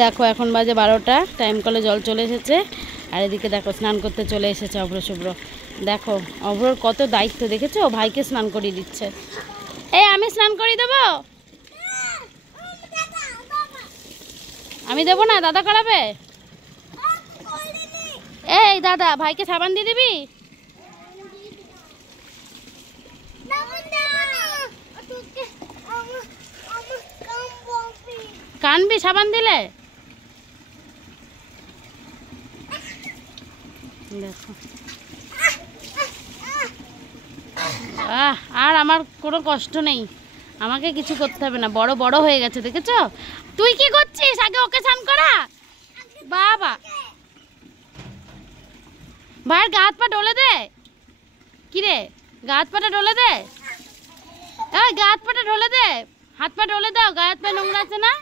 দেখো এখন বাজে 12টা, টাইম কলে জল চলে এসেছে। আর এদিকে দেখো স্নান করতে চলে এসেছে অভ্র শুভ্র। দেখো অভ্রর কত দায়িত্ব, দেখেছো? ভাইকে স্নান করিয়ে দিচ্ছে। এই আমি স্নান করিয়ে দেবো? আমি দেবো না, দাদা করাবে। এই দাদা, ভাইকে সাবান দিয়ে দিবি? কানবি সাবান দিলে? দেখো আর আমার কোনো কষ্ট নেই, আমাকে কিছু করতে হবে না, বড় বড় হয়ে গেছে দেখেছো? তুই কি করছিস? আগে ওকে স্নান করা। বাবা, ভাইয়ের গা হাত পা ডলে দে। কিরে, গা হাত পাটা ডলে দে। গা হাত পাটা ডলে দে, হাত পা ডলে দাও, গা হাত পা নোংরা আছে না।